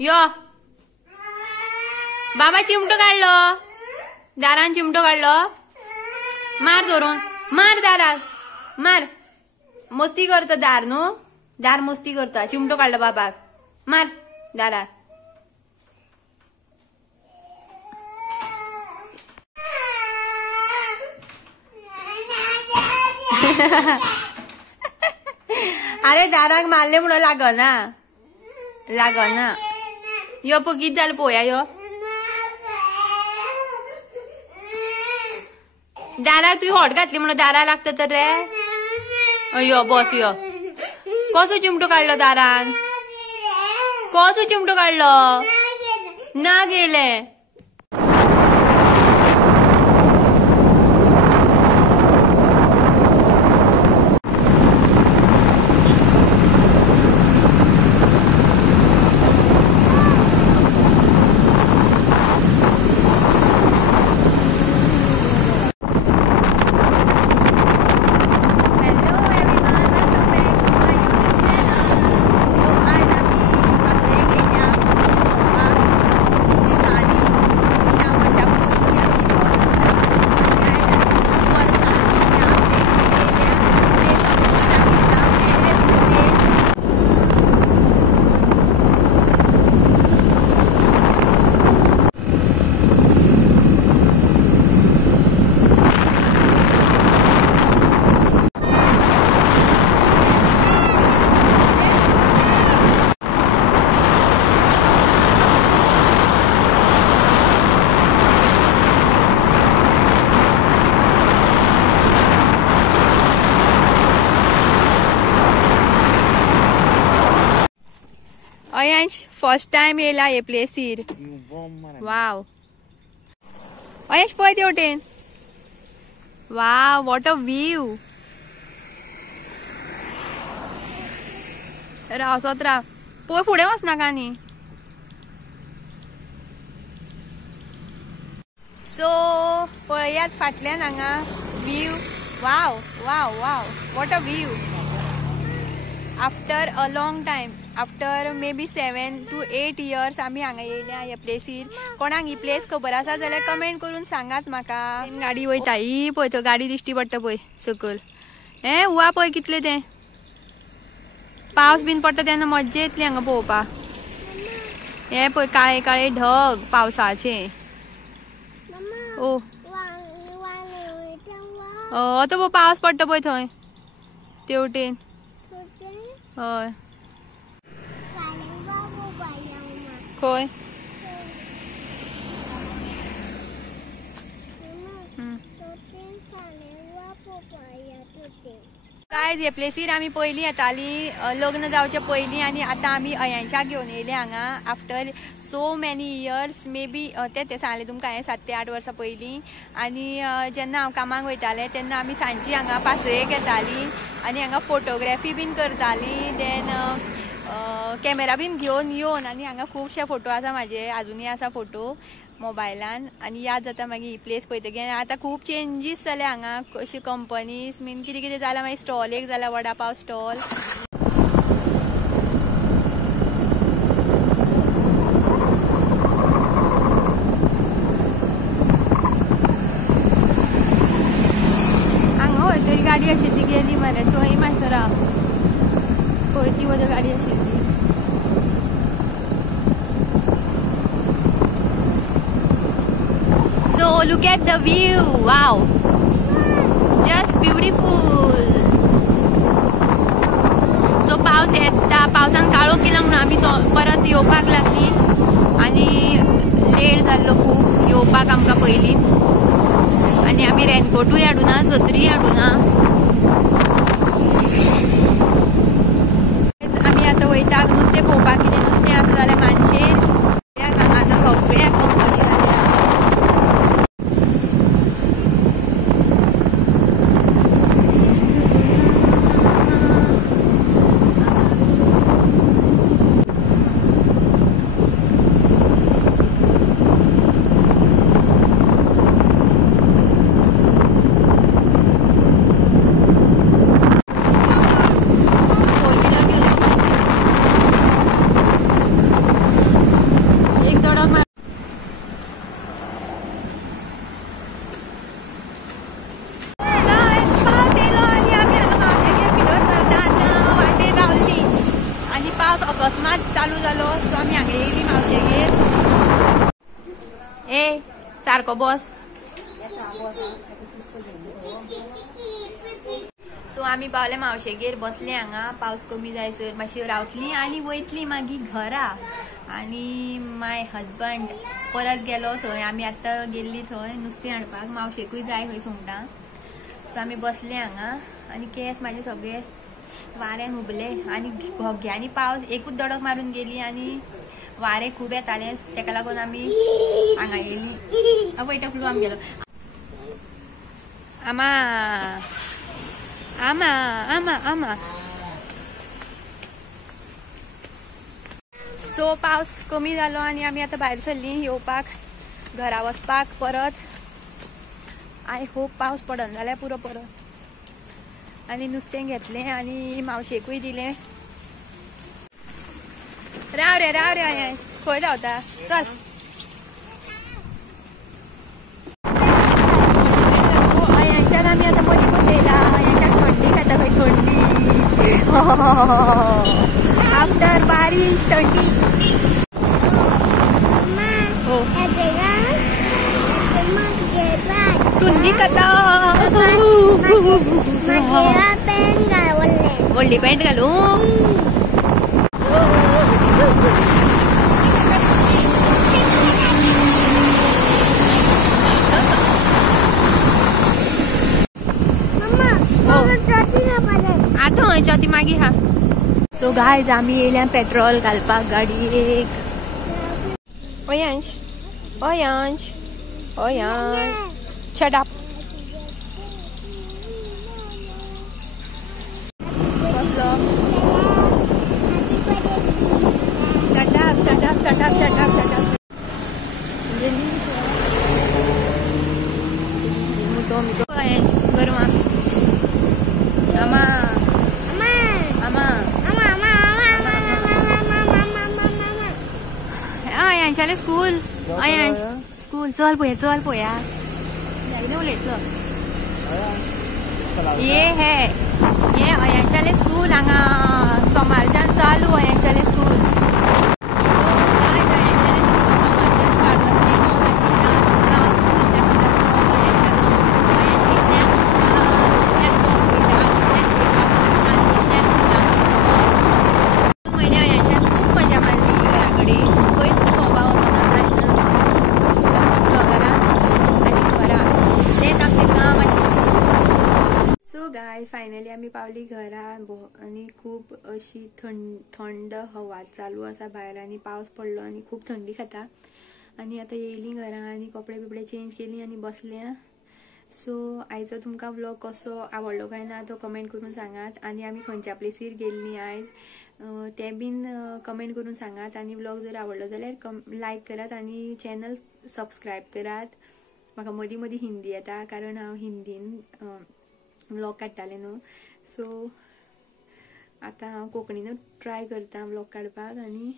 यो बाबा चिमटो काढलो, दारान चिमटो काढलो, मार धरून, मार दाराक मार. मस्ती करता दार न्हू, दार मस्ती करता. चिमटो काढलो बाबाक, मार दाराक. अरे दाराक मारले म्हणून लागना, लागना. यो पळय कितें जालें पळोवया. यो दाराक तुवें हॉट घातली म्हणून दारा लागता तर रे. यो बस यो. कसो चिमटो काढलो दारान, कसो चिमटो काढलो. ना गेले. अयांश फर्स्ट टाइम येला हे प्लेसीर. वाव अयांश पळय ते वटेन. वाव वॉट अ व्यू. राव असोच राव, पळय फुडें वचनाका न्ही. सो पळयात फाटल्यान हांगा view. Wow wow wow what a view. After a long time, after may be 7 to 8 years आम्ही हांगा येयल्या ह्या प्लेसीर. कोणाक ही प्लेस खबर आसा जाल्यार कमेंट करून सांगात म्हाका. गाडी वयता ही पळय, तो गाडी दिश्टी पडटा पळय सकयल. हे हुआ पळय कितले ते. पावस बीन पडटा तेन्ना मज्जा येतली हांगा पळोवपाक. हे पळय काळे काळे ढग पावसाचे. ओ तो पळय पावस पडटा पळय थंय तेवटेन. हय खंय. गायज हे प्लेसीर आमी पयलीं येताली लग्न जावच्या पयलीं, आनी आतां आमी अयांशाक घेवन येयले हांगा after so many years. May be ते सांगले तुमकां हांवें 7 ते 8 वर्सां पयलीं. आनी जेन्ना हांव कामाक वयतालें तेन्ना आमी सांजची हांगा पासयेक येतालीं आनी हांगा फोटोग्राफी बीन करतालीं. देन कॅमेरा बीन घेवन येवन आनी हांगा खुबशे फोटो आसा म्हाजे, आजुनूय आसा फोटो मोबायलान. आनी याद जाता मागीर ही प्लेस पळयतकीर. आतां खूब चेंजीस जाले हांगा, अशी कंपनीज बीन कितें कितें जालां. मागीर स्टॉल एक जाला वडा पाव स्टॉल. हांगा खंय तरी गाडी आशिल्ली गेली मरे, थंय मातसो खंय ती वयर गाडी आशिल्ली. So look at the view. Wow, just beautiful. So पावस येता, पावसान काळो केला म्हणून आमी परत येवपाक लागली आनी लेट जाल्लो खूब येवपाक आमकां पयलीं. आनी आमी रेनकोटूय हाडुना, छत्री हाडुना. आमी आतां वयता नुस्तें पळोवपाक. कितें नुस्तें आसा जाल्यार मानशेर. हांगा आतां सगळ्या कंपनी जाल्या. जालो सो आमी हांगा येयली मावशेगेर. ए सारको बस. सो आमी पावले मावशेगेर, बसले हांगा. पावस कमी जायसर मातशी रावतली आनी वयतली मागीर घरा. आनी माय हजबंड परत गेलो थंय. आमी आतां गेल्ली थंय नुस्तें हाडपाक. मावशेकूय जाय खंय सुंगटां. सो आमी बसले हांगा आनी केस म्हाजे सगळे वाऱ्यान हुबले आनी घोग्यांनी पावस एकूच दडक मारून गेली आनी वारें खूब येतालें. तेका लागून आमी हांगा येयली. वयता फ्लू आमगेलो. आमा आमा आमा आमा. सो पावस कमी जालो आनी आमी आतां भायर सरली येवपाक घरा वचपाक परत. आय होप पावस पडना जाल्यार पुरो परत. आनी नुस्तें घेतलें आनी मावशेकूय दिलें. राव रे अय्यांश खंय धांवता चल. अय्यांशाक आमी आतां मदीं बसयला. अय्यांशाक थंडी खाता खंय थंडी. आफ्टर बारिश थंडी. थंडी खाता. व्हडली पॅन्ट घालू. आतां हय चौथी मागीर हा. सो गायज आमी येयल्या पेट्रोल घालपाक गाडयेक. Ayaansh Ayaansh Ayaansh shut up. बसलो. Shut up. अय्यांश गरमा. आमा अय्यांशाले स्कूल. अय्यांश स्कूल चल पळया. उलयतलो. ये अय्यांशाले स्कूल हांगा सोमारच्यान चालू. अय्यांशाले स्कूल. सो गायज अय्यांशाले स्कूल सोमारच्यान स्टार्ट जातलें 9:30च्यान. अय्यांश कितल्याक वयता, कितल्याक ब्रेकफास्ट करता आनी कितल्याक स्कुलाक वयता तो. म्हयने अय्यांशान खूब मजा मारली घरा कडेन. खंयच भोंवपाक वचना घरा आनी घरा तेंच आमचें काम आशिल्लें. सो गाय फायनली आमी पावली घरा आनी खूब अशी थंड हवा चालू आसा भायर आनी पावस पडलो आनी खूब थंडी खाता. आनी आतां येयली घरा आनी कपडे बिपडे चेंज केली आनी बसल्या. सो आयचो तुमकां व्लॉग कसो आवडलो काय ना तो कमेंट करून सांगात. आनी आमी खंयच्या प्लेसीर गेल्ली आयज ते बीन कमेंट करून सांगात. आनी व्लॉग जर आवडलो जाल्यार लायक करात आनी चॅनल सबस्क्रायब करात. म्हाका मदीं मदीं हिंदी येता कारण हांव हिंदीन व्लॉग काडटालें न्हू. सो आतां हांव कोंकणीनूच ट्राय करता व्लॉग काडपाक. आनी